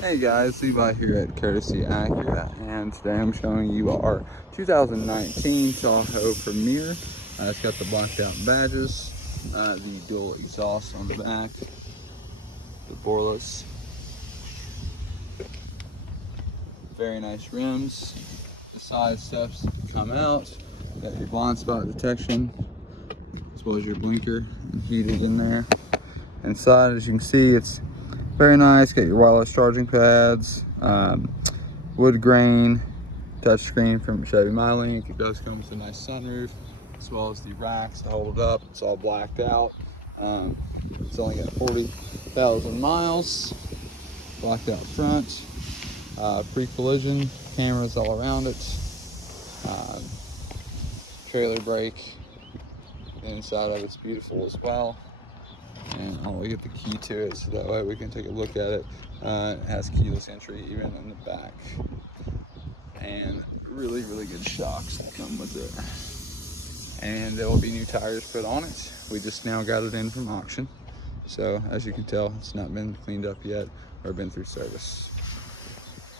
Hey guys, Levi here at Courtesy Acura, and today I'm showing you our 2019 Tahoe Premier. It's got the blacked out badges, the dual exhaust on the back, the boreless, very nice rims, the side steps come out, got your blind spot detection, as well as your blinker and heated in there. Inside, as you can see, it's very nice. Got your wireless charging pads, wood grain touchscreen from Chevy MyLink. It does come with a nice sunroof, as well as the racks to hold it up. It's all blacked out. It's only got 40,000 miles. Blacked out front. Pre-collision cameras all around it. Um, Trailer brake. The inside of it's beautiful as well. And I'll get the key to it so that way we can take a look at it. It has keyless entry even in the back. And really good shocks that come with it. And there will be new tires put on it. We just now got it in from auction. So as you can tell, it's not been cleaned up yet or been through service.